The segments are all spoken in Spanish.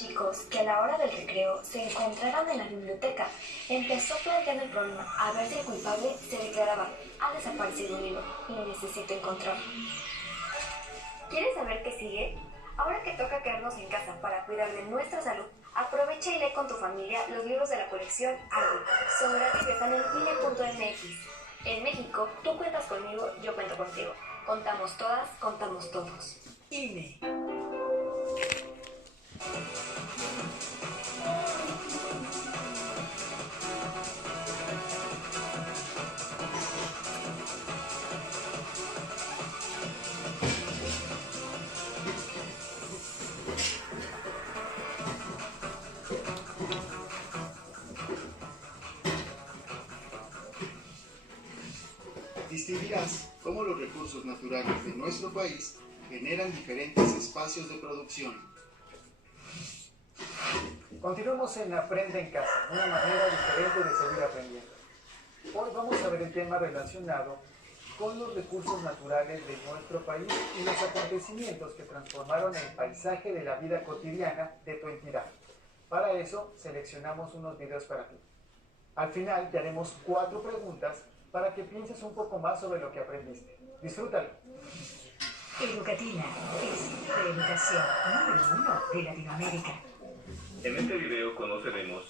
chicos que a la hora del recreo se encontraron en la biblioteca. Empezó planteando el problema a ver si el culpable se declaraba: ha desaparecido un libro y necesito encontrarlo. ¿Quieres saber qué sigue? Ahora que toca quedarnos en casa para cuidar de nuestra salud, aprovecha y lee con tu familia los libros de la colección Árbol. Son gratis y están en INE.mx. En México, tú cuentas conmigo, yo cuento contigo. Contamos todas, contamos todos. INE. Distinguirás cómo los recursos naturales de nuestro país generan diferentes espacios de producción. Continuamos en Aprende en Casa, una manera diferente de seguir aprendiendo. Hoy vamos a ver el tema relacionado con los recursos naturales de nuestro país y los acontecimientos que transformaron el paisaje de la vida cotidiana de tu entidad. Para eso, seleccionamos unos videos para ti. Al final te haremos 4 preguntas para que pienses un poco más sobre lo que aprendiste. Disfrútalo. Educatina es la educación número 1 de Latinoamérica. En este video conoceremos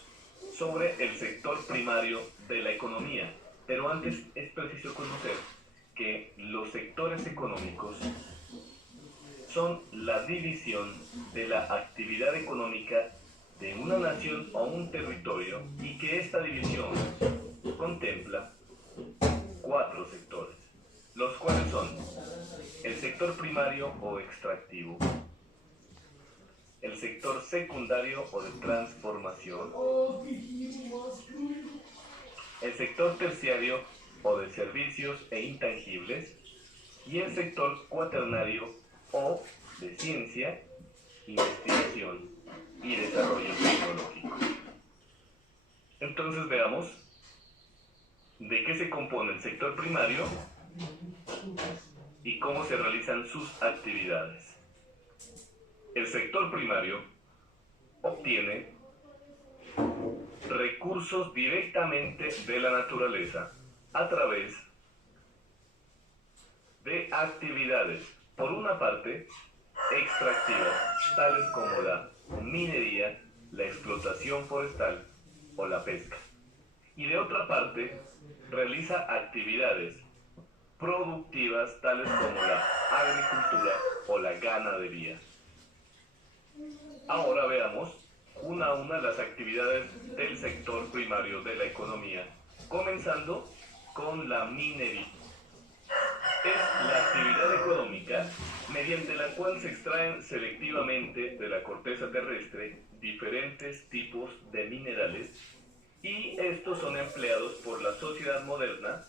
sobre el sector primario de la economía, pero antes es preciso conocer que los sectores económicos son la división de la actividad económica de una nación o un territorio y que esta división contempla 4 sectores, los cuales son el sector primario o extractivo, el sector secundario o de transformación, el sector terciario o de servicios e intangibles y el sector cuaternario o de ciencia, investigación y desarrollo tecnológico. Entonces veamos de qué se compone el sector primario y cómo se realizan sus actividades. El sector primario obtiene recursos directamente de la naturaleza a través de actividades, por una parte, extractivas, tales como la minería, la explotación forestal o la pesca. Y de otra parte, realiza actividades productivas, tales como la agricultura o la ganadería. Ahora veamos una a una las actividades del sector primario de la economía, comenzando con la minería. Es la actividad económica mediante la cual se extraen selectivamente de la corteza terrestre diferentes tipos de minerales y estos son empleados por la sociedad moderna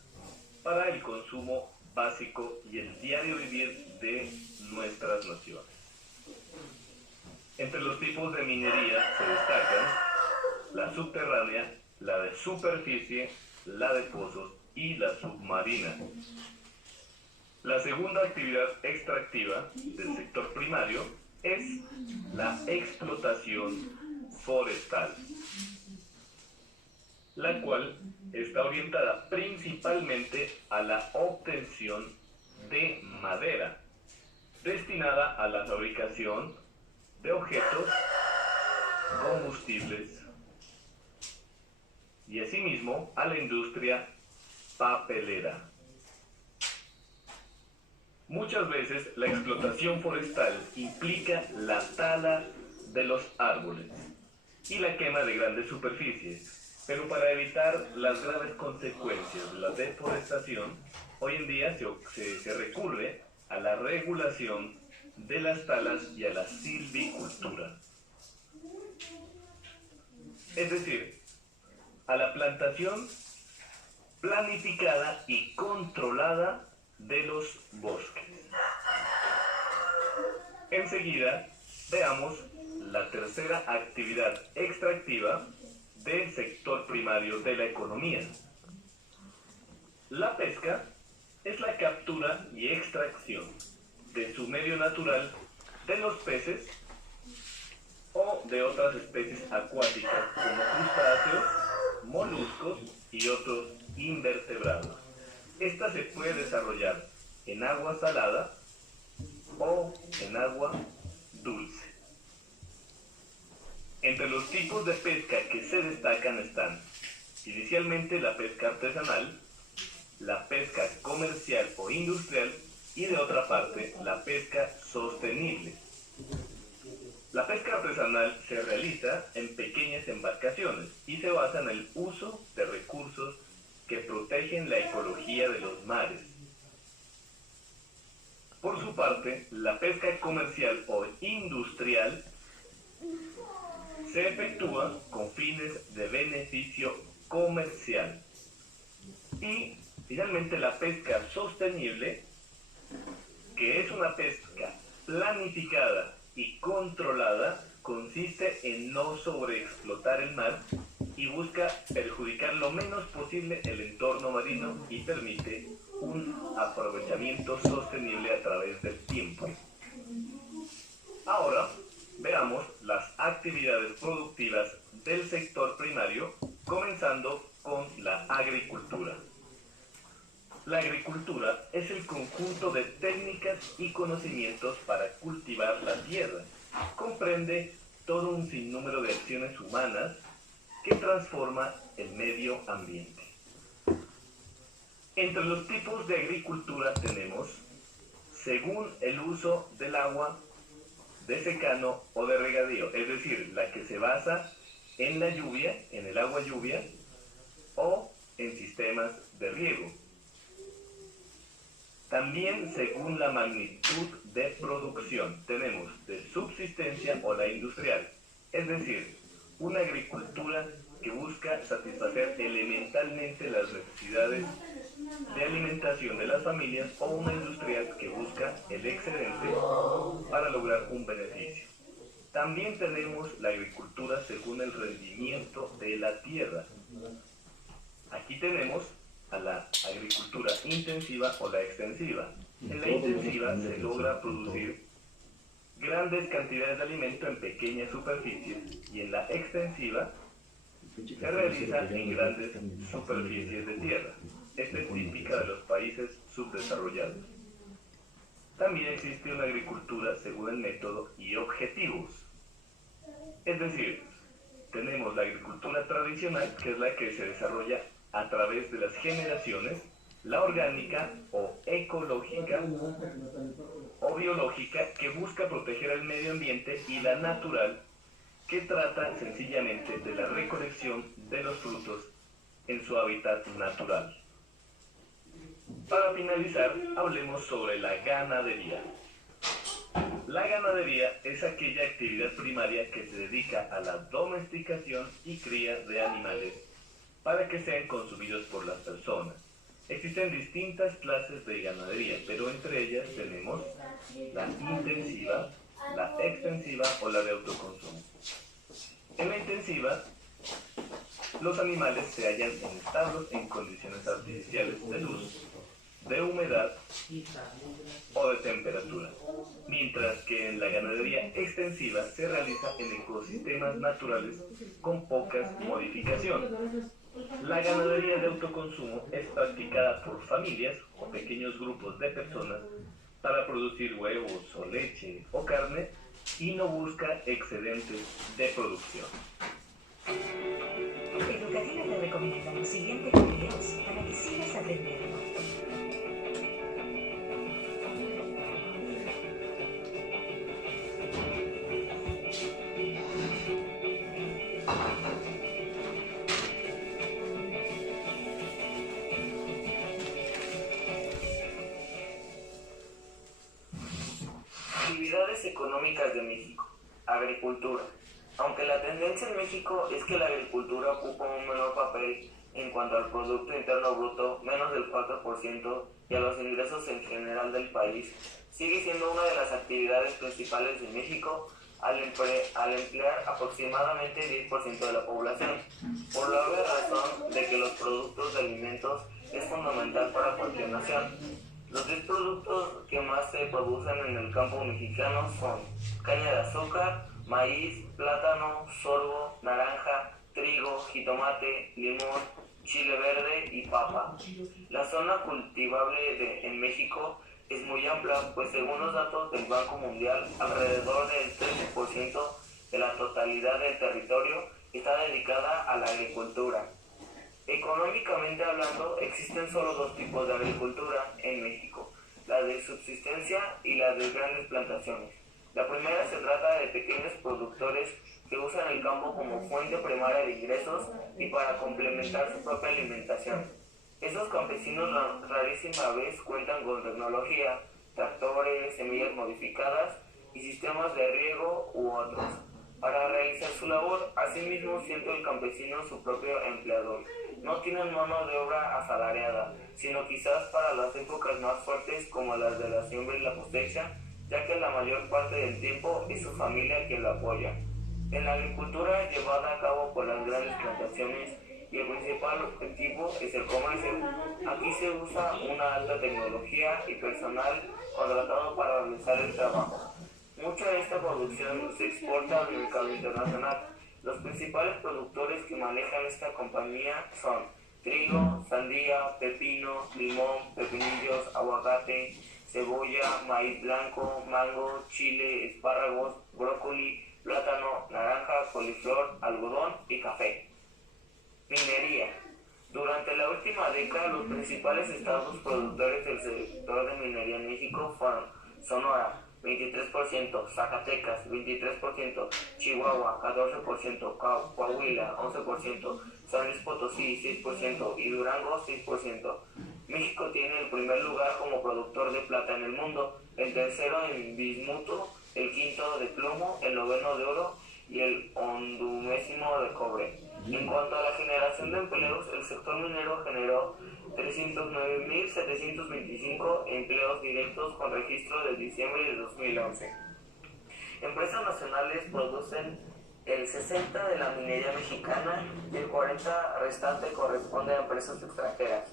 para el consumo básico y el diario vivir de nuestras naciones. Entre los tipos de minería se destacan la subterránea, la de superficie, la de pozos y la submarina. La segunda actividad extractiva del sector primario es la explotación forestal, la cual está orientada principalmente a la obtención de madera, destinada a la fabricación de objetos, combustibles y asimismo a la industria papelera. Muchas veces la explotación forestal implica la tala de los árboles y la quema de grandes superficies, pero para evitar las graves consecuencias de la deforestación, hoy en día se recurre a la regulación de las talas y a la silvicultura. Es decir, a la plantación planificada y controlada de los bosques. Enseguida, veamos la tercera actividad extractiva del sector primario de la economía. La pesca es la captura y extracción de su medio natural de los peces o de otras especies acuáticas como crustáceos, moluscos y otros invertebrados. Esta se puede desarrollar en agua salada o en agua dulce. Entre los tipos de pesca que se destacan están inicialmente la pesca artesanal, la pesca comercial o industrial y de otra parte la pesca sostenible. La pesca artesanal se realiza en pequeñas embarcaciones y se basa en el uso de recursos que protegen la ecología de los mares. Por su parte, la pesca comercial o industrial se efectúa con fines de beneficio comercial. Y finalmente la pesca sostenible, que es una pesca planificada y controlada, consiste en no sobreexplotar el mar y busca perjudicar lo menos posible el entorno marino y permite un aprovechamiento sostenible a través del tiempo. Ahora veamos las actividades productivas del sector primario, comenzando con la agricultura. La agricultura es el conjunto de técnicas y conocimientos para cultivar la tierra. Comprende todo un sinnúmero de acciones humanas que transforma el medio ambiente. Entre los tipos de agricultura tenemos, según el uso del agua, de secano o de regadío, es decir, la que se basa en la lluvia, en el agua lluvia, o en sistemas de riego. También según la magnitud de producción, tenemos de subsistencia o la industrial, es decir, una agricultura que busca satisfacer elementalmente las necesidades de alimentación de las familias, o una industrial que busca el excedente para lograr un beneficio. También tenemos la agricultura según el rendimiento de la tierra. Aquí tenemos a la agricultura intensiva o la extensiva. En la intensiva se logra producir grandes cantidades de alimento en pequeñas superficies, y en la extensiva se realiza en grandes superficies de tierra. Esta es típica de los países subdesarrollados. También existe una agricultura según el método y objetivos. Es decir, tenemos la agricultura tradicional, que es la que se desarrolla a través de las generaciones, la orgánica o ecológica o biológica, que busca proteger el medio ambiente, y la natural, que trata sencillamente de la recolección de los frutos en su hábitat natural. Para finalizar, hablemos sobre la ganadería. La ganadería es aquella actividad primaria que se dedica a la domesticación y cría de animales para que sean consumidos por las personas. Existen distintas clases de ganadería, pero entre ellas tenemos la intensiva, la extensiva o la de autoconsumo. En la intensiva, los animales se hallan en establos en condiciones artificiales de luz, de humedad o de temperatura, mientras que en la ganadería extensiva se realiza en ecosistemas naturales con pocas modificaciones. La ganadería de autoconsumo es practicada por familias o pequeños grupos de personas para producir huevos o leche o carne, y no busca excedentes de producción. Educativa te recomienda los siguientes videos para que sigas aprendiendo. Actividades económicas de México. Agricultura. Aunque la tendencia en México es que la agricultura ocupa un menor papel en cuanto al Producto Interno Bruto, menos del 4%, y a los ingresos en general del país, sigue siendo una de las actividades principales de México al emplear aproximadamente el 10% de la población, por la obvia razón de que los productos de alimentos es fundamental para cualquier nación. Los 10 productos que más se producen en el campo mexicano son caña de azúcar, maíz, plátano, sorgo, naranja, trigo, jitomate, limón, chile verde y papa. La zona cultivable en México es muy amplia, pues según los datos del Banco Mundial, alrededor del 13% de la totalidad del territorio está dedicada a la agricultura. Económicamente hablando, existen solo dos tipos de agricultura en México, la de subsistencia y la de grandes plantaciones. La primera se trata de pequeños productores que usan el campo como fuente primaria de ingresos y para complementar su propia alimentación. Estos campesinos rarísima vez cuentan con tecnología, tractores, semillas modificadas y sistemas de riego u otros. Para realizar su labor, asimismo siente el campesino su propio empleador. No tienen mano de obra asalariada, sino quizás para las épocas más fuertes como las de la siembra y la cosecha, ya que la mayor parte del tiempo es su familia quien la apoya. En la agricultura llevada a cabo por las grandes plantaciones y el principal objetivo es el comercio, aquí se usa una alta tecnología y personal contratado para realizar el trabajo. Mucha de esta producción se exporta al mercado internacional. Los principales productores que manejan esta compañía son trigo, sandía, pepino, limón, pepinillos, aguacate, cebolla, maíz blanco, mango, chile, espárragos, brócoli, plátano, naranja, coliflor, algodón y café. Minería. Durante la última década, los principales estados productores del sector de minería en México fueron Sonora, 23%, Zacatecas, 23%, Chihuahua, 14%, Coahuila, 11%, San Luis Potosí, 6% y Durango, 6%. México tiene el primer lugar como productor de plata en el mundo, el tercero en bismuto, el quinto de plomo, el noveno de oro y el 11º de cobre. En cuanto a la generación de empleos, el sector minero generó 309.725 empleos directos con registro de diciembre de 2011. Empresas nacionales producen el 60% de la minería mexicana y el 40% restante corresponde a empresas extranjeras.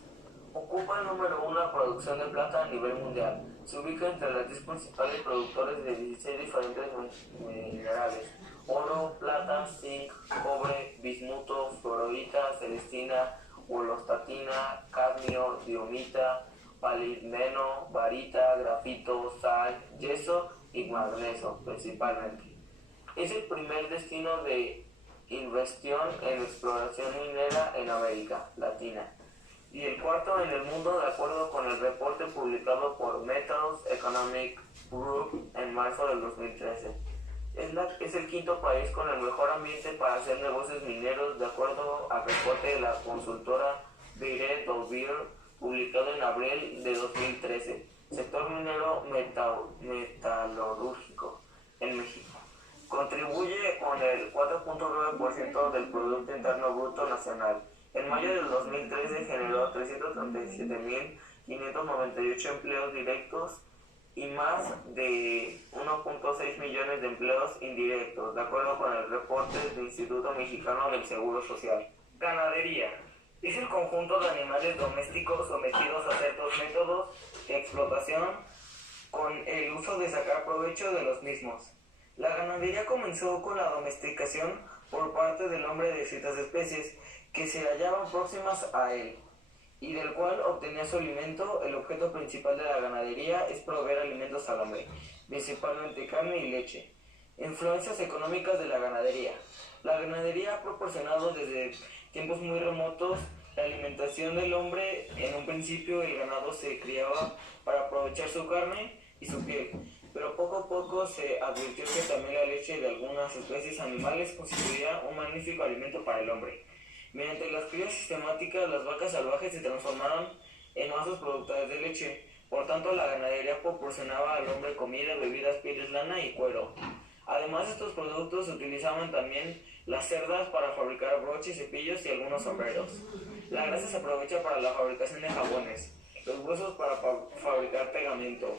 Ocupa el número 1 la producción de plata a nivel mundial. Se ubica entre los 10 principales productores de 16 diferentes minerales: oro, plata, zinc, cobre, bismuto, fluorita, celestina, wolostatina, cadmio, diomita, palidmeno, barita, grafito, sal, yeso y magnesio principalmente. Es el primer destino de inversión en exploración minera en América Latina y el cuarto en el mundo, de acuerdo con el reporte publicado por Metals Economic Group en marzo del 2013. Es el quinto país con el mejor ambiente para hacer negocios mineros, de acuerdo al reporte de la consultora Beire Dolbear, publicado en abril de 2013. Sector minero metalúrgico en México. Contribuye con el 4.9% del Producto Interno Bruto Nacional. En mayo del 2013 generó 337.598 empleos directos y más de 1.6 millones de empleos indirectos, de acuerdo con el reporte del Instituto Mexicano del Seguro Social. Ganadería. Es el conjunto de animales domésticos sometidos a ciertos métodos de explotación con el uso de sacar provecho de los mismos. La ganadería comenzó con la domesticación por parte del hombre de ciertas especies que se hallaban próximas a él y del cual obtenía su alimento. El objeto principal de la ganadería es proveer alimentos al hombre, principalmente carne y leche. Influencias económicas de la ganadería. La ganadería ha proporcionado desde tiempos muy remotos la alimentación del hombre. En un principio el ganado se criaba para aprovechar su carne y su piel, pero poco a poco se advirtió que también la leche de algunas especies animales constituía un magnífico alimento para el hombre. Mediante las crías sistemáticas, las vacas salvajes se transformaron en masas productoras de leche. Por tanto, la ganadería proporcionaba al hombre comida, bebidas, pieles, lana y cuero. Además, estos productos se utilizaban también las cerdas para fabricar broches, cepillos y algunos sombreros. La grasa se aprovecha para la fabricación de jabones, los huesos para fabricar pegamento,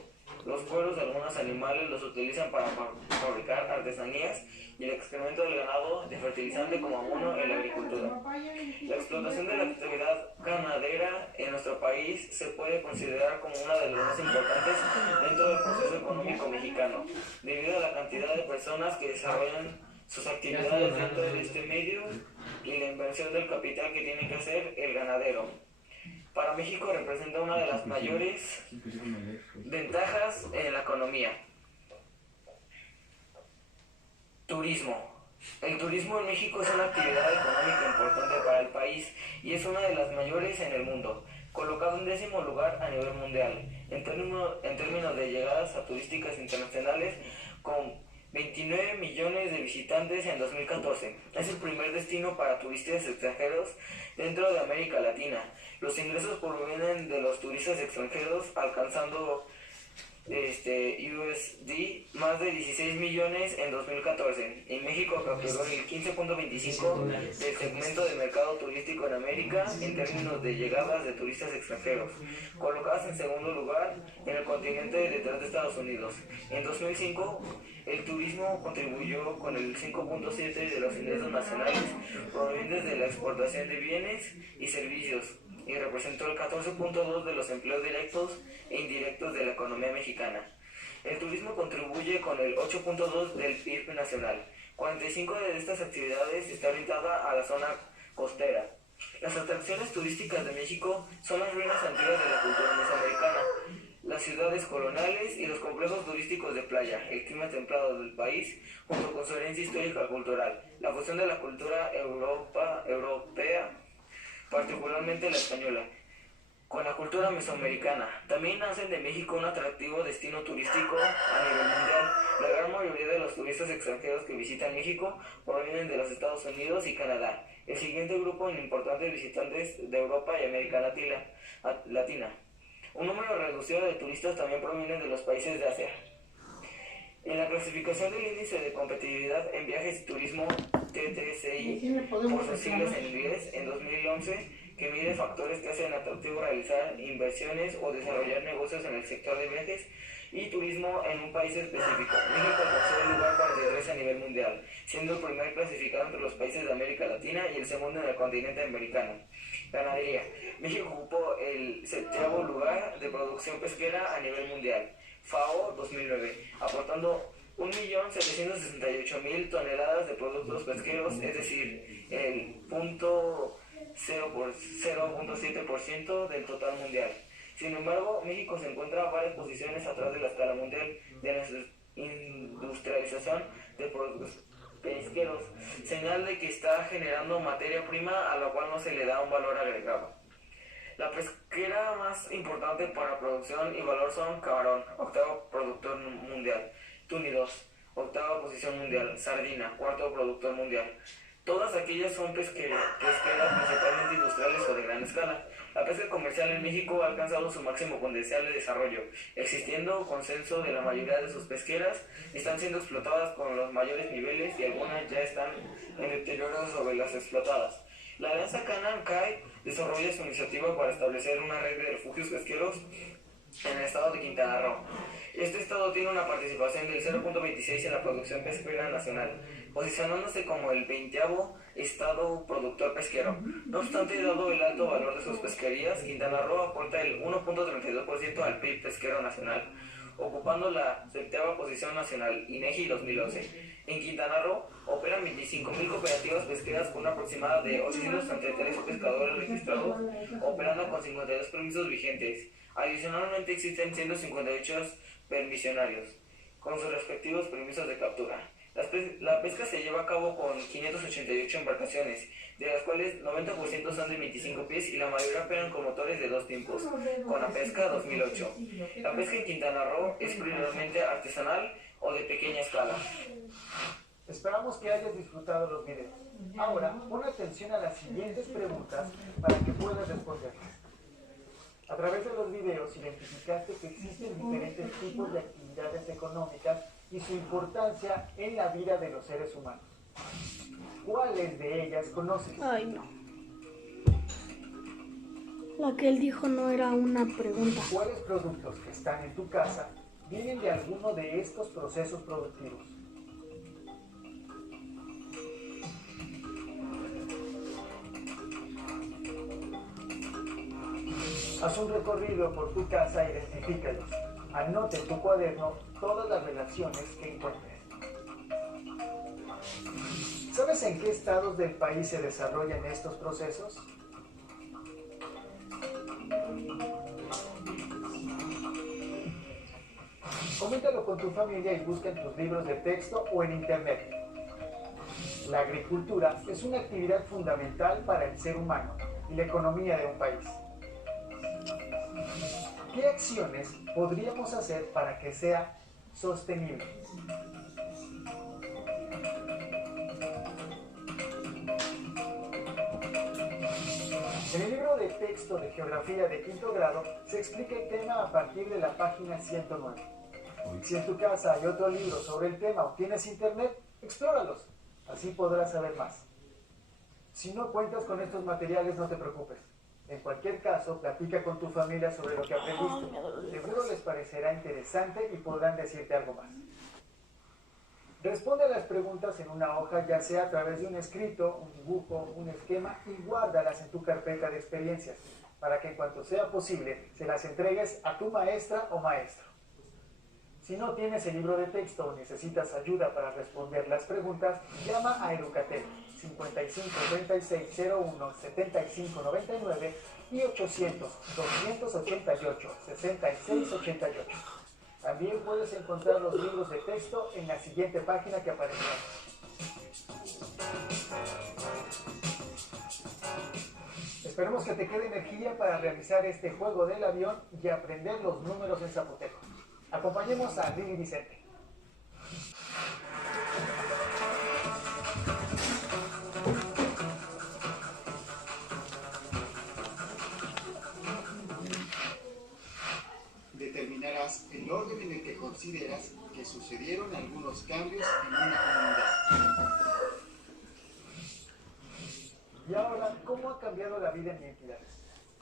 Los cueros de algunos animales los utilizan para fabricar artesanías y el excremento del ganado de fertilizante como abono en la agricultura. La explotación de la actividad ganadera en nuestro país se puede considerar como una de las más importantes dentro del proceso económico mexicano, debido a la cantidad de personas que desarrollan sus actividades dentro de este medio y la inversión del capital que tiene que hacer el ganadero. Para México representa una de las mayores ventajas en la economía. Turismo. El turismo en México es una actividad económica importante para el país y es una de las mayores en el mundo, colocado en 10º lugar a nivel mundial, en términos de llegadas a turísticas internacionales, con 29 millones de visitantes en 2014. Es el primer destino para turistas extranjeros dentro de América Latina. Los ingresos provienen de los turistas extranjeros, alcanzando USD más de 16 millones en 2014. En México capturó el 15.25 del segmento de mercado turístico en América en términos de llegadas de turistas extranjeros, colocadas en segundo lugar en el continente detrás de Estados Unidos. En 2005, el turismo contribuyó con el 5.7 de los ingresos nacionales provenientes de la exportación de bienes y servicios, y representó el 14.2 de los empleos directos e indirectos de la economía mexicana. El turismo contribuye con el 8.2 del PIB nacional. 45 de estas actividades está orientada a la zona costera. Las atracciones turísticas de México son las ruinas antiguas de la cultura mesoamericana, las ciudades coloniales y los complejos turísticos de playa, el clima templado del país, junto con su herencia histórica cultural, la fusión de la cultura europea, particularmente la española, con la cultura mesoamericana. También hacen de México un atractivo destino turístico a nivel mundial. La gran mayoría de los turistas extranjeros que visitan México provienen de los Estados Unidos y Canadá. El siguiente grupo en importantes visitantes de Europa y América Latina. Un número reducido de turistas también provienen de los países de Asia. En la clasificación del índice de competitividad en viajes y turismo TTCI, por sus siglas en inglés, en 2011, que mide factores que hacen atractivo realizar inversiones o desarrollar negocios en el sector de viajes y turismo en un país específico. México alcanzó el lugar 43 a nivel mundial, siendo el primer clasificado entre los países de América Latina y el segundo en el continente americano. Ganadería. México ocupó el 7º lugar de producción pesquera a nivel mundial, FAO 2009, aportando 1.768.000 toneladas de productos pesqueros, es decir, el 0.7% del total mundial. Sin embargo, México se encuentra a varias posiciones atrás de la escala mundial de la industrialización de productos pesqueros, señal de que está generando materia prima a la cual no se le da un valor agregado. La pesquera más importante para producción y valor son camarón, 8º productor mundial, tuni 2, 8ª posición mundial, sardina, 4º productor mundial. Todas aquellas son pesqueras principalmente industriales o de gran escala. La pesca comercial en México ha alcanzado su máximo potencial de desarrollo, existiendo consenso de la mayoría de sus pesqueras, están siendo explotadas con los mayores niveles y algunas ya están en deterioro sobre las explotadas. La Alianza Canam-CAI desarrolla su iniciativa para establecer una red de refugios pesqueros en el estado de Quintana Roo. Este estado tiene una participación del 0.26 en la producción pesquera nacional, posicionándose como el 20º estado productor pesquero. No obstante, dado el alto valor de sus pesquerías, Quintana Roo aporta el 1.32% al PIB pesquero nacional, ocupando la 7ª posición nacional, INEGI 2011. En Quintana Roo operan 25.000 cooperativas pesqueras con una aproximada de 833 pescadores registrados, operando con 52 permisos vigentes. Adicionalmente existen 158 permisionarios, con sus respectivos permisos de captura. La pesca se lleva a cabo con 588 embarcaciones, de las cuales 90% son de 25 pies y la mayoría operan con motores de 2 tiempos, con la pesca 2008. La pesca en Quintana Roo es principalmente artesanal o de pequeña escala. Esperamos que hayas disfrutado los videos. Ahora, pon atención a las siguientes preguntas para que puedas responderlas. A través de los videos identificaste que existen diferentes tipos de actividades económicas y su importancia en la vida de los seres humanos. ¿Cuáles de ellas conoces? Ay, no. La que él dijo no era una pregunta. ¿Cuáles productos que están en tu casa vienen de alguno de estos procesos productivos. Haz un recorrido por tu casa e identifícalos. Anote en tu cuaderno todas las relaciones que encuentres. ¿Sabes en qué estados del país se desarrollan estos procesos? Coméntalo con tu familia y busca en tus libros de texto o en internet. La agricultura es una actividad fundamental para el ser humano y la economía de un país. ¿Qué acciones podríamos hacer para que sea sostenible? En el libro de texto de Geografía de quinto grado se explica el tema a partir de la página 109. Si en tu casa hay otro libro sobre el tema o tienes internet, explóralos. Así podrás saber más. Si no cuentas con estos materiales, no te preocupes. En cualquier caso, platica con tu familia sobre lo que aprendiste. Seguro les parecerá interesante y podrán decirte algo más. Responde a las preguntas en una hoja, ya sea a través de un escrito, un dibujo, un esquema, y guárdalas en tu carpeta de experiencias, para que en cuanto sea posible, se las entregues a tu maestra o maestro. Si no tienes el libro de texto o necesitas ayuda para responder las preguntas, llama a Educatel 55 36 01 75 99 y 800 288 66 88. También puedes encontrar los libros de texto en la siguiente página que aparecerá. Esperemos que te quede energía para realizar este juego del avión y aprender los números en zapoteco. Acompañemos a Lili Vicente. Determinarás el orden en el que consideras que sucedieron algunos cambios en una comunidad. Y ahora, ¿cómo ha cambiado la vida en mi entidad?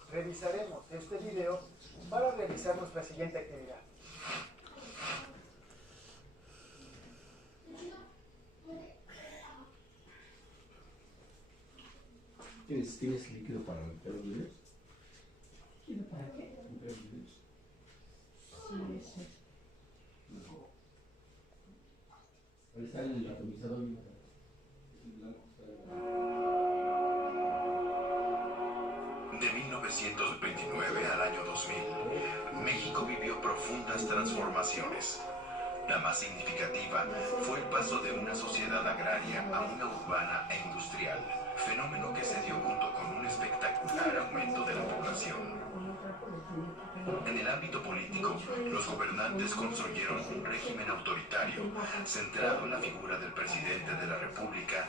Revisaremos este video para realizar nuestra siguiente actividad. ¿Tienes líquido para limpiar los videos? ¿Líquido para qué? Limpiar los videos. Sí, sí. No. Ahí está el atomizador. Es el blanco. De 1929 al año 2000, México vivió profundas transformaciones. La más significativa fue el paso de una sociedad agraria a una urbana e industrial, fenómeno que se dio junto con un espectacular aumento de la población. En el ámbito político, los gobernantes construyeron un régimen autoritario, centrado en la figura del presidente de la República,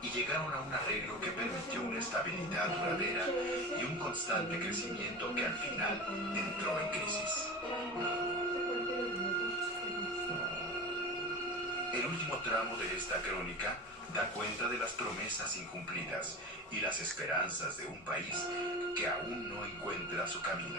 y llegaron a un arreglo que permitió una estabilidad duradera y un constante crecimiento que al final entró en crisis. El último tramo de esta crónica da cuenta de las promesas incumplidas y las esperanzas de un país que aún no encuentra su camino.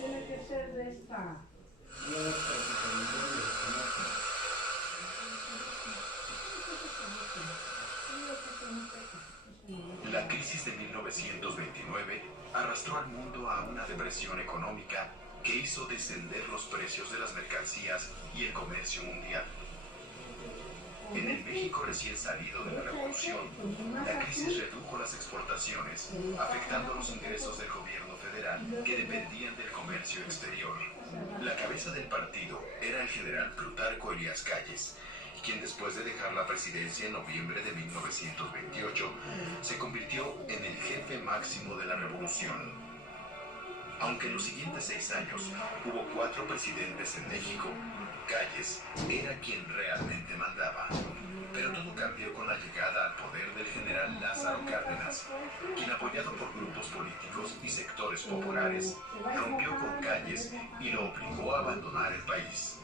Tiene que ser de esta. La crisis de 1929 arrastró al mundo a una depresión económica que hizo descender los precios de las mercancías y el comercio mundial. En el México recién salido de la revolución, la crisis redujo las exportaciones, afectando los ingresos del gobierno federal que dependían del comercio exterior. La cabeza del partido era el general Plutarco Elías Calles, quien después de dejar la presidencia en noviembre de 1928, se convirtió en el jefe máximo de la revolución. Aunque en los siguientes 6 años hubo 4 presidentes en México, Calles era quien realmente mandaba. Pero todo cambió con la llegada al poder del general Lázaro Cárdenas, quien, apoyado por grupos políticos y sectores populares, rompió con Calles y lo obligó a abandonar el país,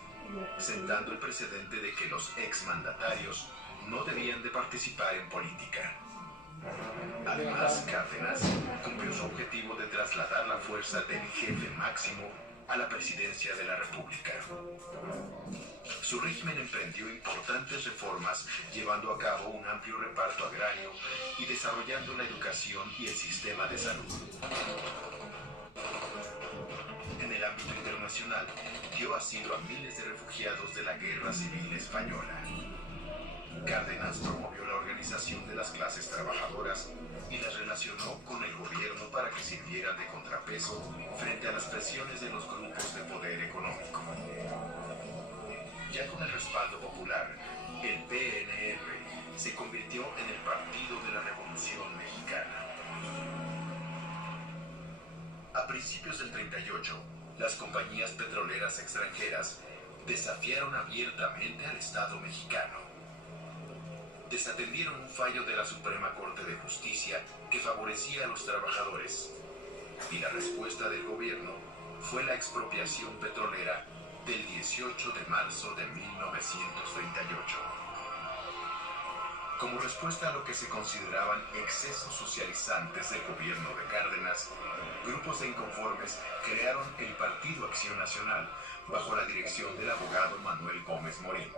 sentando el precedente de que los exmandatarios no debían de participar en política. Además, Cárdenas cumplió su objetivo de trasladar la fuerza del jefe máximo a la presidencia de la República. Su régimen emprendió importantes reformas, llevando a cabo un amplio reparto agrario y desarrollando la educación y el sistema de salud. En el ámbito internacional, dio asilo a miles de refugiados de la Guerra Civil Española. Cárdenas promovió la organización de las clases trabajadoras y las relacionó con el gobierno para que sirvieran de contrapeso frente a las presiones de los grupos de poder económico. Ya con el respaldo popular, el PNR se convirtió en el Partido de la Revolución Mexicana. A principios del 38, las compañías petroleras extranjeras desafiaron abiertamente al Estado mexicano. Desatendieron un fallo de la Suprema Corte de Justicia que favorecía a los trabajadores, y la respuesta del gobierno fue la expropiación petrolera del 18 de marzo de 1938. Como respuesta a lo que se consideraban excesos socializantes del gobierno de Cárdenas, grupos de inconformes crearon el Partido Acción Nacional bajo la dirección del abogado Manuel Gómez Morín.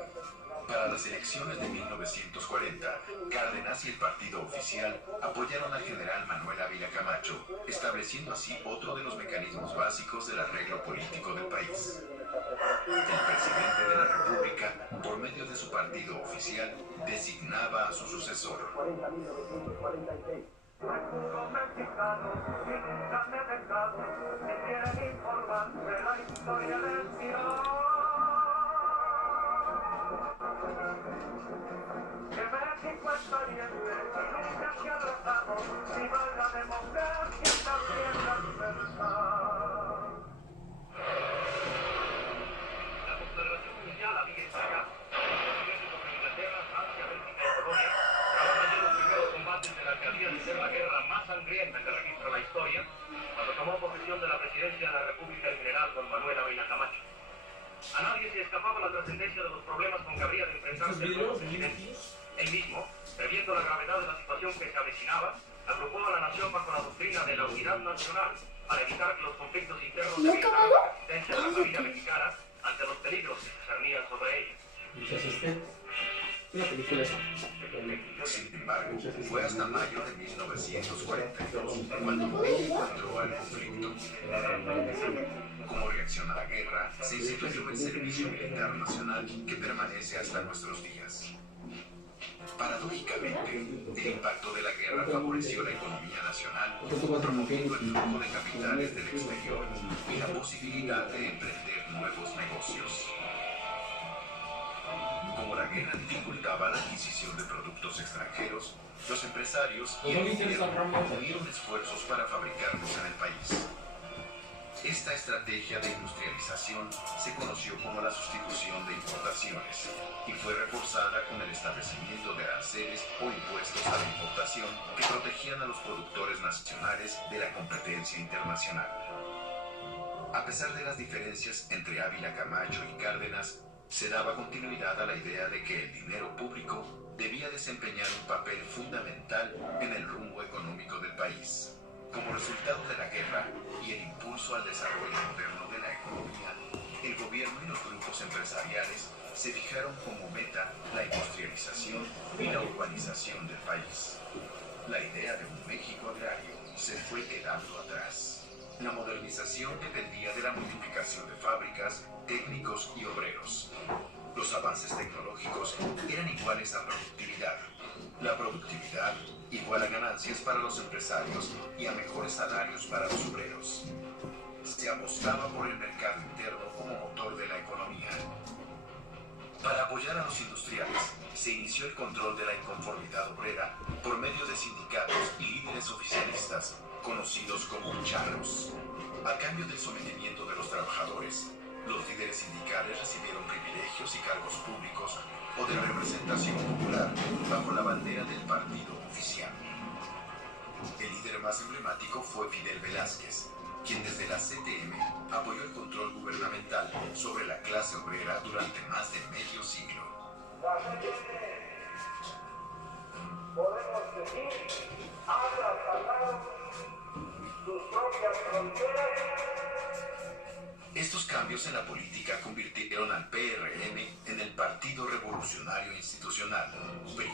Para las elecciones de 1940, Cárdenas y el partido oficial apoyaron al general Manuel Ávila Camacho, estableciendo así otro de los mecanismos básicos del arreglo político del país. El presidente de la República, por medio de su partido oficial, designaba a su sucesor. A nadie se escapaba la trascendencia de los problemas con que habría de enfrentarse el nuevo presidente. Él mismo, previendo la gravedad de la situación que se avecinaba, agrupó a la nación bajo la doctrina de la unidad nacional para evitar que los conflictos internos debieran la resistencia de la familia mexicana ante los peligros que se cernían sobre ella. Una película esa. Sin embargo, fue hasta mayo de 1942 cuando México entró al conflicto. Como reacción a la guerra, se instituyó el Servicio Militar Nacional, que permanece hasta nuestros días. Paradójicamente, el impacto de la guerra favoreció la economía nacional, promoviendo el flujo de capitales del exterior y la posibilidad de emprender nuevos negocios. Como la guerra dificultaba la adquisición de productos extranjeros, los empresarios y el gobierno unieron esfuerzos para fabricarlos en el país. Esta estrategia de industrialización se conoció como la sustitución de importaciones y fue reforzada con el establecimiento de aranceles o impuestos a la importación que protegían a los productores nacionales de la competencia internacional. A pesar de las diferencias entre Ávila Camacho y Cárdenas, se daba continuidad a la idea de que el dinero público debía desempeñar un papel fundamental en el rumbo económico del país. Como resultado de la guerra y el impulso al desarrollo moderno de la economía, el gobierno y los grupos empresariales se fijaron como meta la industrialización y la urbanización del país. La idea de un México agrario se fue quedando atrás. La modernización dependía de la multiplicación de fábricas, técnicos y obreros. Los avances tecnológicos eran iguales a productividad. La productividad igual a ganancias para los empresarios y a mejores salarios para los obreros. Se apostaba por el mercado interno como motor de la economía. Para apoyar a los industriales, se inició el control de la inconformidad obrera por medio de sindicatos y líderes oficialistas, conocidos como charros. A cambio del sometimiento de los trabajadores, los líderes sindicales recibieron privilegios y cargos públicos o de representación popular bajo la bandera del partido oficial. El líder más emblemático fue Fidel Velázquez, quien desde la CTM apoyó el control gubernamental sobre la clase obrera durante más de medio siglo. Podemos decir, han trasladado sus propias fronteras. Estos cambios en la política convirtieron al PRM en el Partido Revolucionario Institucional, PRI.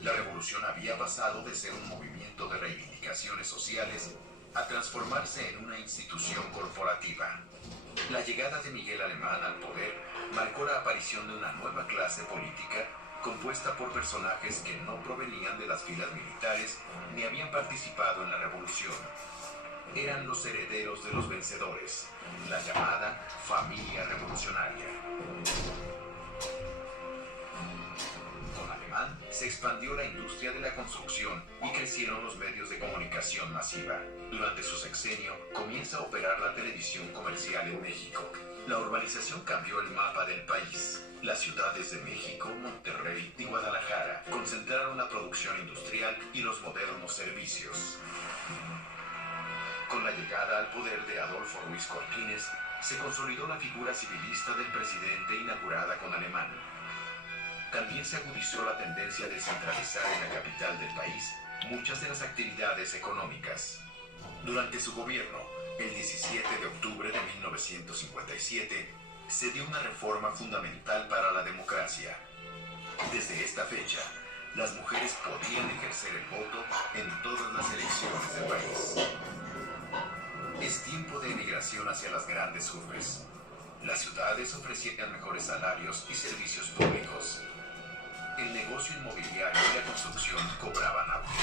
La revolución había pasado de ser un movimiento de reivindicaciones sociales a transformarse en una institución corporativa. La llegada de Miguel Alemán al poder marcó la aparición de una nueva clase política compuesta por personajes que no provenían de las filas militares ni habían participado en la revolución. Eran los herederos de los vencedores, la llamada familia revolucionaria. Con Alemán se expandió la industria de la construcción y crecieron los medios de comunicación masiva. Durante su sexenio comienza a operar la televisión comercial en México. La urbanización cambió el mapa del país. Las ciudades de México, Monterrey y Guadalajara concentraron la producción industrial y los modernos servicios. Con la llegada al poder de Adolfo Ruiz Cortines, se consolidó la figura civilista del presidente inaugurada con Alemán. También se agudizó la tendencia de centralizar en la capital del país muchas de las actividades económicas. Durante su gobierno, el 17 de octubre de 1957, se dio una reforma fundamental para la democracia. Desde esta fecha, las mujeres podían ejercer el voto en todas las elecciones del país. Es tiempo de emigración hacia las grandes urbes. Las ciudades ofrecían mejores salarios y servicios públicos. El negocio inmobiliario y la construcción cobraban auge.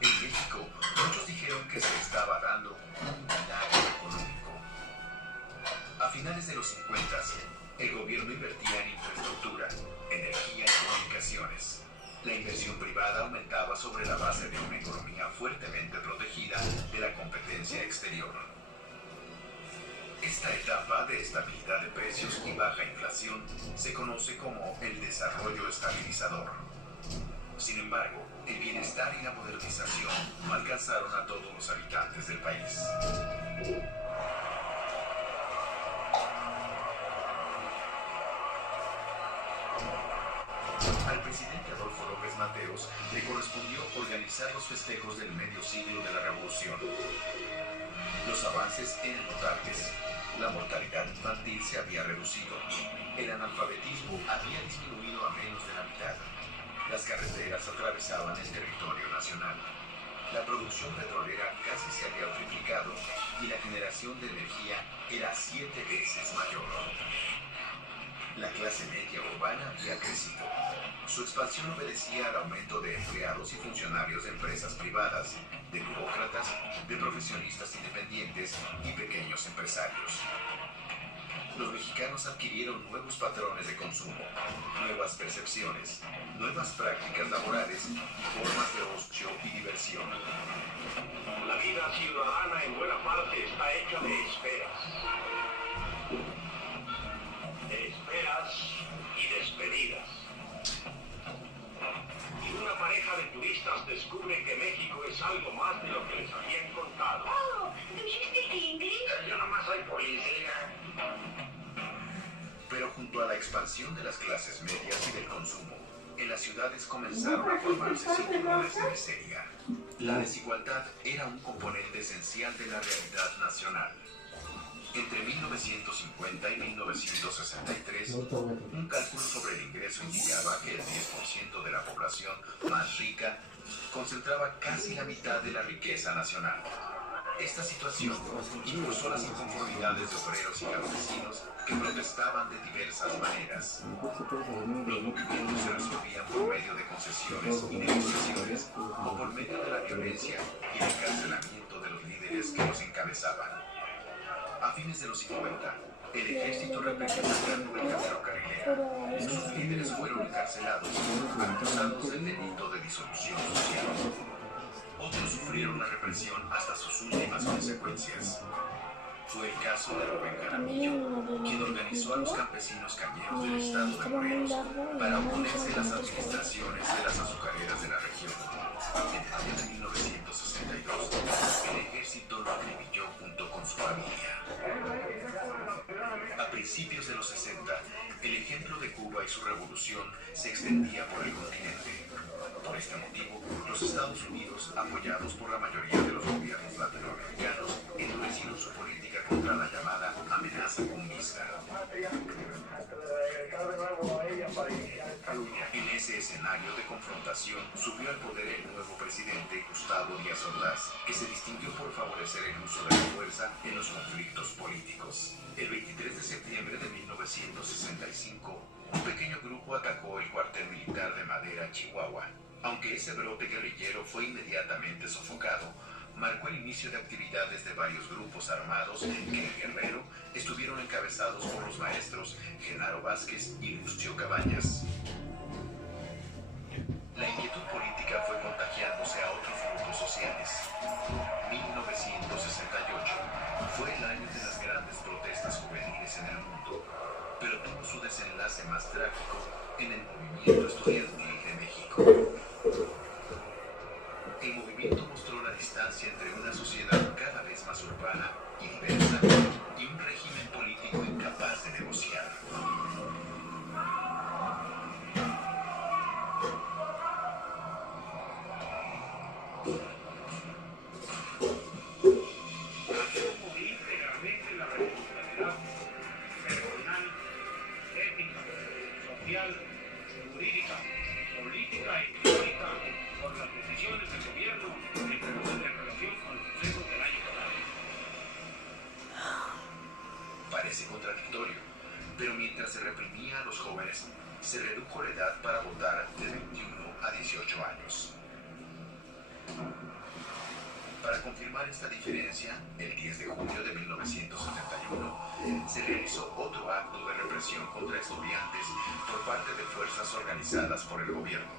En México, muchos dijeron que se estaba dando un milagro económico. A finales de los 50, el gobierno invertía en infraestructura, energía y comunicaciones. La inversión privada aumentaba sobre la base de una economía fuertemente protegida de la competencia exterior. Esta etapa de estabilidad de precios y baja inflación se conoce como el desarrollo estabilizador. Sin embargo, el bienestar y la modernización no alcanzaron a todos los habitantes del país. Al presidente Adolfo López Mateos le correspondió organizar los festejos del medio siglo de la Revolución. Los avances eran notables. La mortalidad infantil se había reducido. El analfabetismo había disminuido a menos de la mitad. Las carreteras atravesaban el territorio nacional. La producción petrolera casi se había triplicado y la generación de energía era 7 veces mayor. La clase media urbana había crecido. Su expansión obedecía al aumento de empleados y funcionarios de empresas privadas, de burócratas, de profesionistas independientes y pequeños empresarios. Los mexicanos adquirieron nuevos patrones de consumo, nuevas percepciones, nuevas prácticas laborales y formas de ocio y diversión. La vida ciudadana en buena parte está hecha de esperas. De esperas y despedidas. Y una pareja de turistas descubre que México es algo más de lo que les habían contado. Oh, ¿do you speak English? Yo nomás soy policía. Pero junto a la expansión de las clases medias y del consumo, en las ciudades comenzaron a formarse cinturones de miseria. La desigualdad era un componente esencial de la realidad nacional. Entre 1950 y 1963, un cálculo sobre el ingreso indicaba que el 10% de la población más rica concentraba casi la mitad de la riqueza nacional. Esta situación impulsó las inconformidades de obreros y campesinos que protestaban de diversas maneras. Los movimientos se resolvían por medio de concesiones y negociaciones o por medio de la violencia y el encarcelamiento de los líderes que los encabezaban. A fines de los 50, el ejército reprimió la gran huelga ferrocarrilera y sus líderes fueron encarcelados, acusados del delito de disolución social. Otros sufrieron la represión hasta sus últimas consecuencias. Fue el caso de Rubén Jaramillo, quien organizó a los campesinos cañeros del estado de Morelos para oponerse a las administraciones de las azucareras de la región. En el año de 1962, el ejército lo acribilló junto con su familia. A principios de los 60, el ejemplo de Cuba y su revolución se extendía por el continente. Por este motivo, los Estados Unidos, apoyados por la mayoría de los gobiernos latinoamericanos, endurecieron su política contra la llamada amenaza comunista. En ese escenario de confrontación subió al poder el nuevo presidente Gustavo Díaz Ordaz, que se distinguió por favorecer el uso de la fuerza en los conflictos políticos. El 23 de septiembre de 1965, un pequeño grupo atacó el cuartel militar de Madera, Chihuahua. Aunque ese brote guerrillero fue inmediatamente sofocado, marcó el inicio de actividades de varios grupos armados que en Guerrero estuvieron encabezados por los maestros Genaro Vázquez y Lucio Cabañas. La inquietud política fue contagiándose a otros grupos sociales. 1968 fue el año de las grandes protestas juveniles en el mundo, pero tuvo su desenlace más trágico en el movimiento estudiantil de México. El movimiento mostró la distancia entre una sociedad cada vez más urbana y diversa y un régimen político incapaz de negociar. Asumo íntegramente la responsabilidad personal, ética, social, jurídica, política y teórica por las decisiones del gobierno en relación con los sucesos del año pasado. Parece contradictorio, pero mientras se reprimía a los jóvenes, se redujo la edad para votar de 21 a 18 años. Para confirmar esta diferencia, el 10 de junio de 1971 se realizó otro acto de represión contra estudiantes por parte de fuerzas organizadas por el gobierno.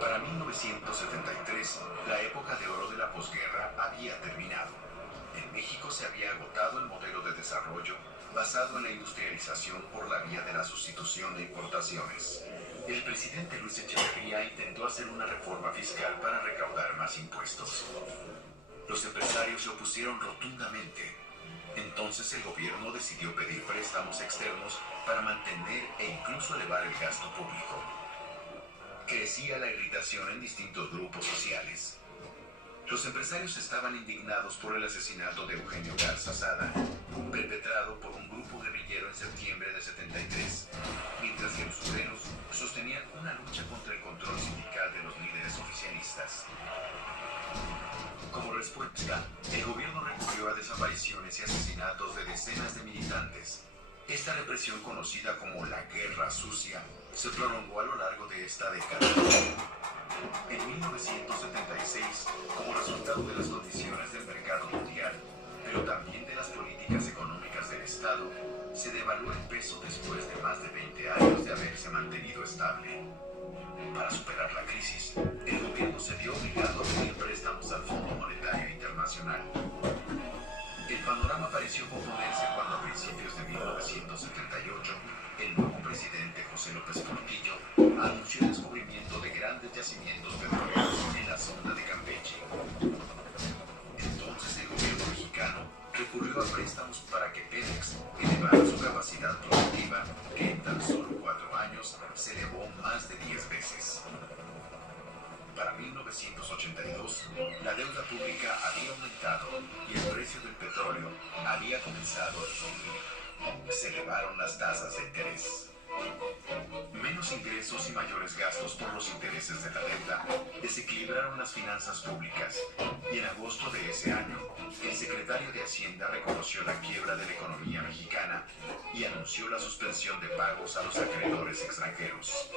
Para 1973, la época de oro de la posguerra había terminado. En México se había agotado el modelo de desarrollo, basado en la industrialización por la vía de la sustitución de importaciones. El presidente Luis Echeverría intentó hacer una reforma fiscal para recaudar más impuestos. Los empresarios se opusieron rotundamente. Entonces el gobierno decidió pedir préstamos externos para mantener e incluso elevar el gasto público. Crecía la irritación en distintos grupos sociales. Los empresarios estaban indignados por el asesinato de Eugenio Garza Sada, perpetrado por un grupo guerrillero en septiembre de 73, mientras que los obreros sostenían una lucha contra el control sindical de los líderes oficialistas. Como respuesta, el gobierno recurrió a desapariciones y asesinatos de decenas de militantes. Esta represión, conocida como la Guerra Sucia, se prolongó a lo largo de esta década. En 1976, como resultado de las condiciones del mercado mundial, pero también de las políticas económicas del Estado, se devaluó el peso después de más de 20 años de haberse mantenido estable. Para superar la crisis, el gobierno se vio obligado a pedir préstamos al Fondo Monetario Internacional. El panorama pareció componerse cuando a principios de 1978, el nuevo presidente José López Portillo anunció el descubrimiento de grandes yacimientos petroleros en la zona de Campeche. Entonces el gobierno mexicano recurrió a préstamos para que Pemex elevara su capacidad productiva, que en tan solo 4 años se elevó más de 10 veces. Para 1982, la deuda pública había aumentado y el precio del petróleo había comenzado a subir. Se elevaron las tasas de interés. Menos ingresos y mayores gastos por los intereses de la deuda desequilibraron las finanzas públicas, y en agosto de ese año, el secretario de Hacienda reconoció la quiebra de la economía mexicana y anunció la suspensión de pagos a los acreedores extranjeros.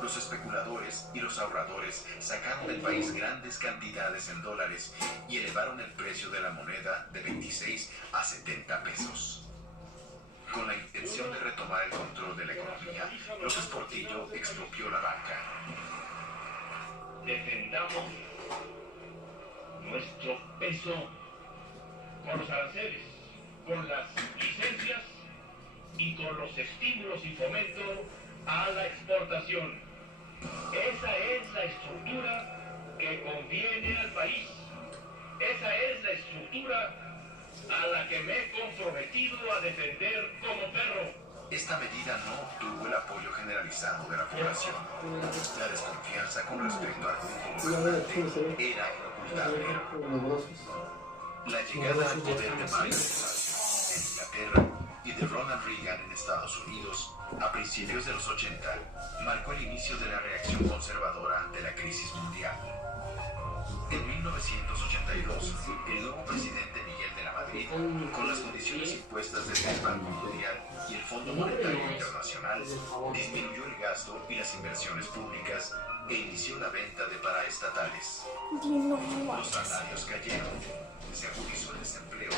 Los especuladores y los ahorradores sacaron del país grandes cantidades en dólares y elevaron el precio de la moneda de 26 a 70 pesos. Con la intención de retomar el control de la economía, López Portillo expropió la banca. Defendamos nuestro peso con los aranceles, con las licencias y con los estímulos y fomento a la exportación. Esa es la estructura que conviene al país. Esa es la estructura a la que me he comprometido a defender como perro. Esta medida no obtuvo el apoyo generalizado de la población. La desconfianza con respecto al grupo gobernante era inocultable. La llegada al poder de Mario en Inglaterra y de Ronald Reagan en Estados Unidos a principios de los 80 marcó el inicio de la reacción conservadora ante la crisis mundial. En 1982, el nuevo presidente Miguel de la Madrid, con las condiciones impuestas desde el Banco Mundial y el Fondo Monetario Internacional, disminuyó el gasto y las inversiones públicas e inició la venta de paraestatales. Los salarios cayeron, se agudizó el desempleo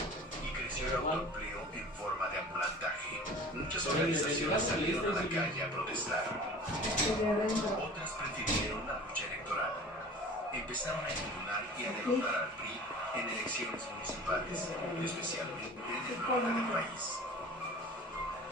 y creció el autoempleo en forma de ambulantaje. Muchas organizaciones salieron a la calle a protestar. Otras prefirieron la lucha electoral. Empezaron a impugnar y a derrotar al PRI en elecciones municipales, especialmente en el norte del país.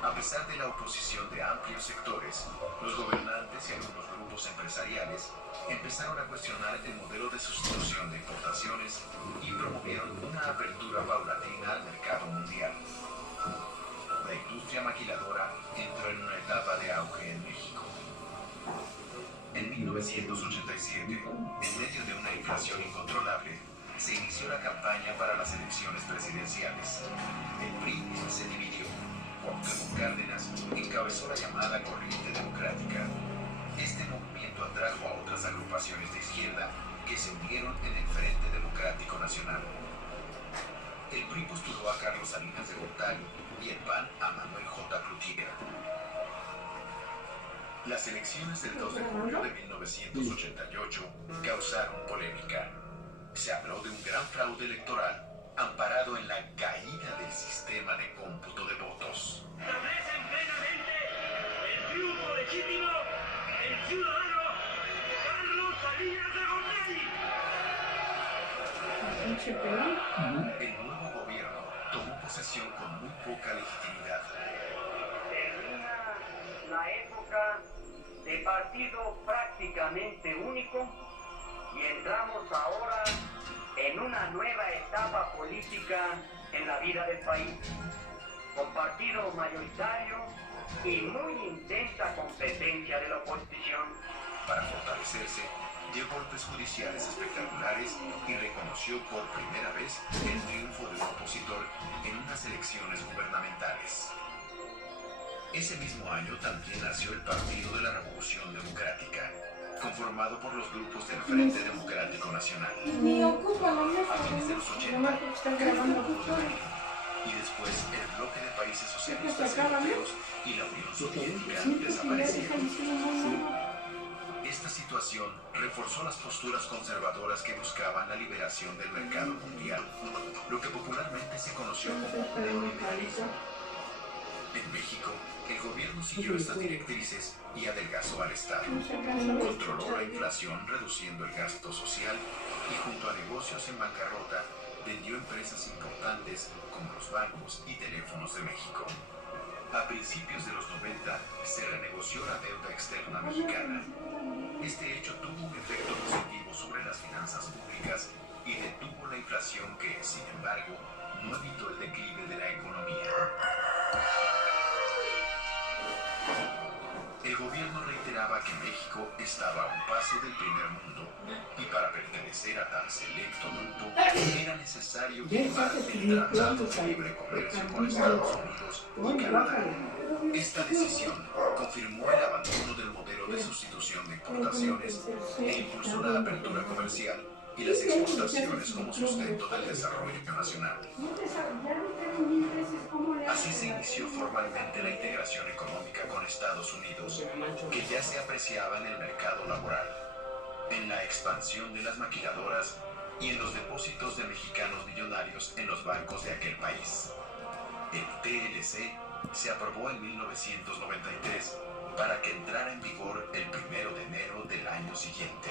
A pesar de la oposición de amplios sectores, los gobernantes y algunos grupos empresariales empezaron a cuestionar el modelo de sustitución de importaciones y promovieron una apertura paulatina al mercado mundial. La industria maquiladora entró en una etapa de auge en México. En 1987, en medio de una inflación incontrolable, se inició la campaña para las elecciones presidenciales. El PRI se dividió. Cuauhtémoc Cárdenas encabezó la llamada Corriente Democrática. Este movimiento atrajo a otras agrupaciones de izquierda que se unieron en el Frente Democrático Nacional. El PRI postuló a Carlos Salinas de Gortari y el PAN a Manuel J. Cloutier. Las elecciones del 2 de julio de 1988 causaron polémica. Se habló de un gran fraude electoral amparado en la caída del sistema de cómputo de votos. Establecen plenamente el triunfo legítimo del ciudadano Carlos Salinas de Gortari. El nuevo gobierno tomó posesión con muy poca legitimidad. Termina la época de partido prácticamente único y entramos ahora en una nueva etapa política en la vida del país, con partido mayoritario y muy intensa competencia de la oposición. Para fortalecerse, dio golpes judiciales espectaculares y reconoció por primera vez el triunfo de un opositor en unas elecciones gubernamentales. Ese mismo año también nació el Partido de la Revolución Democrática, conformado por los grupos del Frente Democrático Nacional. A fines de los 80, y después el Bloque de Países Socialistas Europeos y la Unión Soviética desaparecieron. Esta situación reforzó las posturas conservadoras que buscaban la liberación del mercado mundial, lo que popularmente se conoció como neoliberalismo. En México, el gobierno siguió estas directrices y adelgazó al Estado. Controló la inflación reduciendo el gasto social y junto a negocios en bancarrota vendió empresas importantes como los bancos y teléfonos de México. A principios de los 90 se renegoció la deuda externa mexicana. Este hecho tuvo un efecto positivo sobre las finanzas públicas y detuvo la inflación que, sin embargo, no evitó el declive de la economía. El gobierno reiteraba que México estaba a un paso del primer mundo y para pertenecer a tan selecto grupo era necesario firmar el Tratado de Libre Comercio con Estados Unidos y Canadá. Esta decisión confirmó el abandono del modelo de sustitución de importaciones e impulsó la apertura comercial y las exportaciones como sustento del desarrollo nacional. Así se inició formalmente la integración económica con Estados Unidos, que ya se apreciaba en el mercado laboral, en la expansión de las maquiladoras y en los depósitos de mexicanos millonarios en los bancos de aquel país. El TLC se aprobó en 1993 para que entrara en vigor el 1 de enero del año siguiente.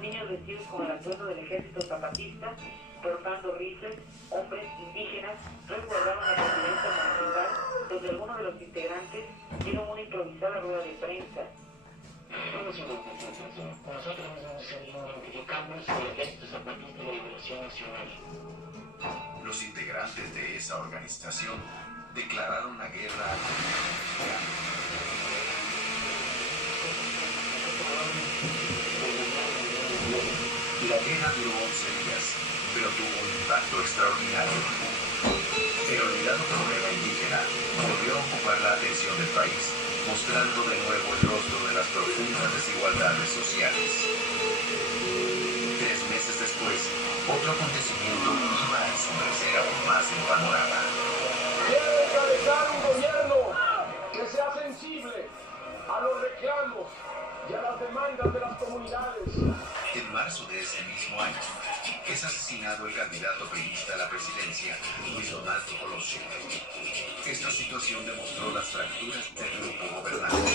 Niños vestidos con el atuendo del ejército zapatista, portando rifles, hombres indígenas, resguardaron la presidencia municipal, donde algunos de los integrantes dieron una improvisada rueda de prensa. Nosotros nos identificamos con el Ejército Zapatista de Liberación Nacional. Los integrantes de esa organización declararon la guerra al gobierno mexicano. La guerra duró 11 días, pero tuvo un impacto extraordinario. El olvidado problema indígena volvió a ocupar la atención del país, mostrando de nuevo el rostro de las profundas desigualdades sociales. 3 meses después, otro acontecimiento iba a ensombrecer aún más el panorama. Quiero encabezar un gobierno que sea sensible a los reclamos y a las demandas de las comunidades. En marzo de ese mismo año, es asesinado el candidato priista a la presidencia, Luis Donaldo Colosio. Esta situación demostró las fracturas del grupo gobernante.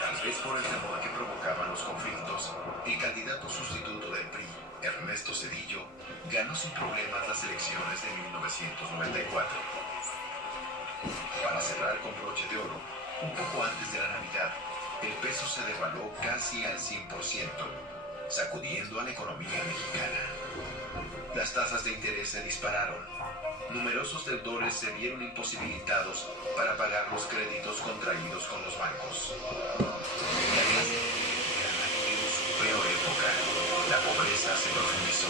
Tal vez por el temor que provocaban los conflictos, el candidato sustituto del PRI, Ernesto Zedillo, ganó sin problemas las elecciones de 1994. Para cerrar con broche de oro, un poco antes de la Navidad, el peso se devaluó casi al 100%, sacudiendo a la economía mexicana. Las tasas de interés se dispararon. Numerosos deudores se vieron imposibilitados para pagar los créditos contraídos con los bancos. La clase mexicana vivió su peor época. La pobreza se profundizó.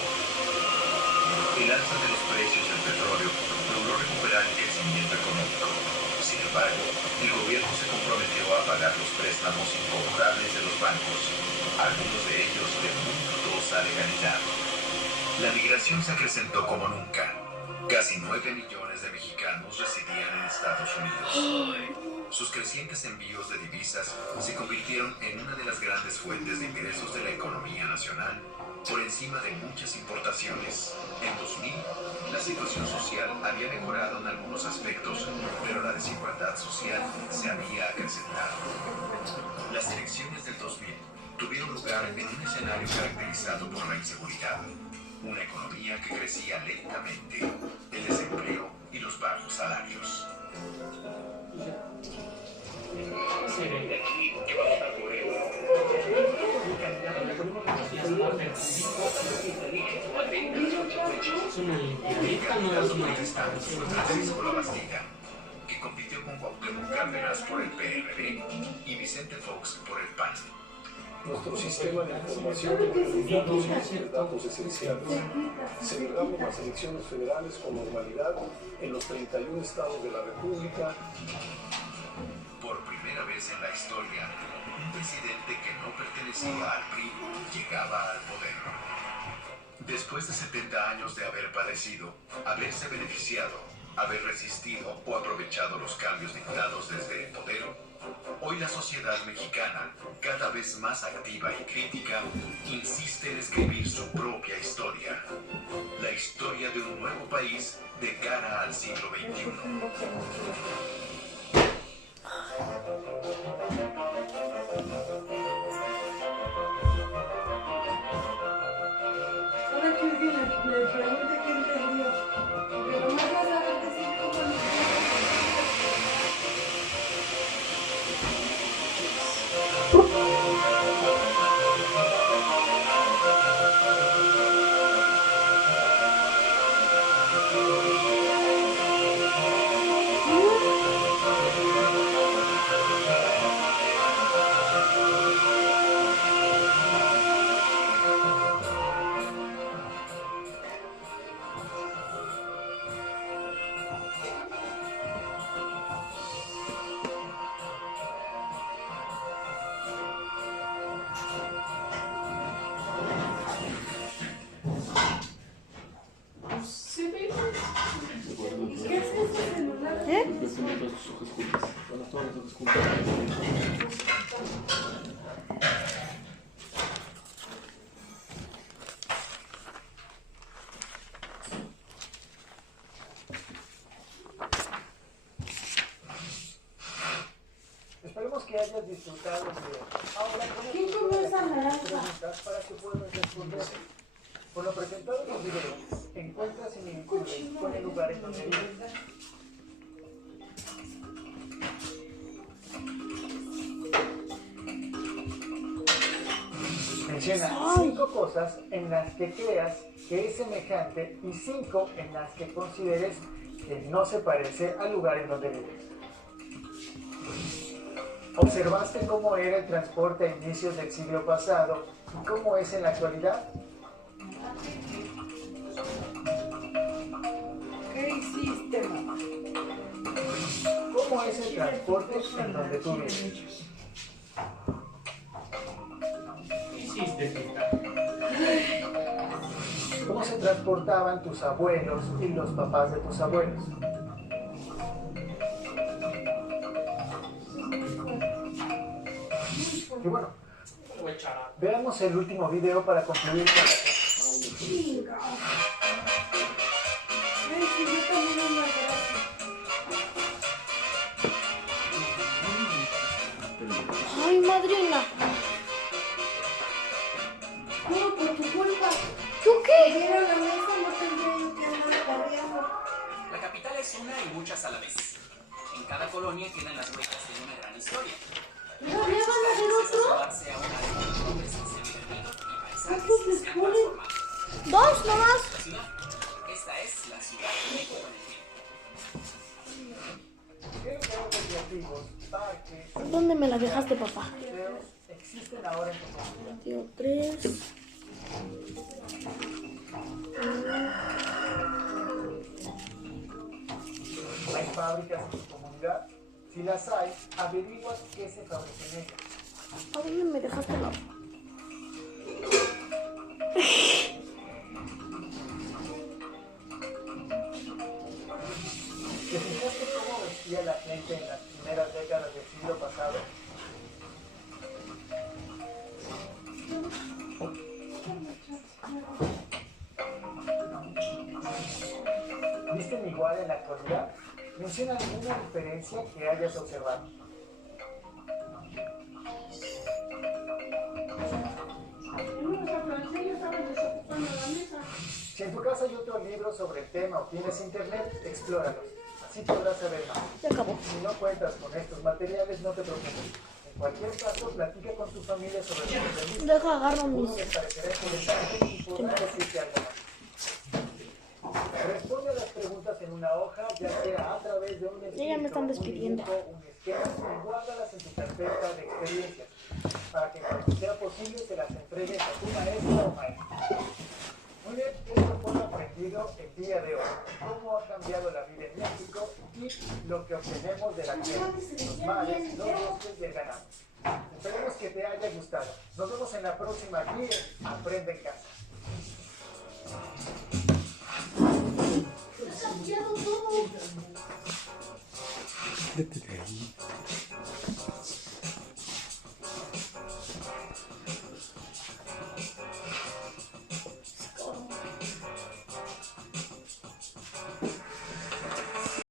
El alza de los precios del petróleo logró recuperar el crecimiento económico. Sin embargo, el gobierno se comprometió a pagar los préstamos incobrables de los bancos, algunos de ellos de muy dudosa legalidad. La migración se acrecentó como nunca. Casi 9 millones de mexicanos residían en Estados Unidos. Sus crecientes envíos de divisas se convirtieron en una de las grandes fuentes de ingresos de la economía nacional, por encima de muchas importaciones. En 2000, la situación social había mejorado en algunos aspectos, pero la desigualdad social se había acrecentado. Las elecciones del 2000 tuvieron lugar en un escenario caracterizado por la inseguridad. una economía que crecía lentamente, el desempleo y los bajos salarios. Francisco Labastida, que compitió con Cuauhtémoc Cárdenas por el PRD y Vicente Fox por el PAN. Nuestro sistema de información tiene datos esenciales. Celebramos las elecciones federales con normalidad en los 31 estados de la República. Por primera vez en la historia, un presidente que no pertenecía al PRI llegaba al poder. Después de 70 años de haber padecido, haberse beneficiado, haber resistido o aprovechado los cambios dictados desde el poder, hoy la sociedad mexicana, cada vez más activa y crítica, insiste en escribir su propia historia. La historia de un nuevo país de cara al siglo XXI. Ahora que alguien le pregunte qué entendió, porque nomás vas a ver decir cómo lo Esperemos que hayas disfrutado de ahora ¿quién comió esa naranja? preguntas para que puedas responder. Por lo presentado en los videos, encuentra similitudes con el lugar en donde vives. Menciona 5 cosas en las que creas que es semejante y 5 en las que consideres que no se parece al lugar en donde vives. ¿Observaste cómo era el transporte a inicios del siglo pasado y cómo es en la actualidad? ¿Qué hiciste, mamá? ¿Cómo es el transporte en donde tú vives? ¿Qué hiciste, tita? ¿Cómo se transportaban tus abuelos y los papás de tus abuelos? Y bueno, veamos el último video para concluir con la Chinga. Ven, si yo también ando a gracia. Ay, madrina. ¿Cómo por tu culpa? ¿Tú qué? Si hubiera la mesa, no tendría yo que andar corriendo. La capital es una y muchas a la vez. En cada colonia quedan las huellas de una gran historia. ¿Todavía van a hacer otro? ¿Cuántos después? 2 nomás. Esta es la ciudad de México. ¿Dónde me la dejaste, papá? existen ahora en tu comunidad. Tío, 3. ¿Hay fábricas en tu comunidad? Si las hay, averigua qué se fabrica en ellas. ¿A dónde me dejaste la...? ¿Te fijaste cómo vestía la gente en las primeras décadas del siglo pasado? ¿Visten igual en la actualidad? ¿Menciona alguna diferencia que hayas observado? No, o sea, pero ellos estaban desocupando la mesa. Si en tu casa hay otro libro sobre el tema o tienes internet, explóralos. Así podrás saber más. Se acabó. Si no cuentas con estos materiales, no te preocupes. En cualquier caso, platica con tu familia sobre lo que aprendiste. Deja agarro mis... Seguro les parecerá interesante y podrán decirte algo más. Responde a las preguntas en una hoja, ya sea a través de un escrito, Ya me están despidiendo. un dibujo, un esquema, y guárdalas en tu carpeta de experiencias, para que cuando sea posible se las entregues a tu maestra o maestro. Muy bien, esto fue lo aprendido el día de hoy. Cómo ha cambiado la vida en México y lo que obtenemos de la tierra, los mares, los bosques y el ganado. Esperemos que te haya gustado. Nos vemos en la próxima aquí en Aprende en Casa. Ha cambiado todo. Vete de ahí.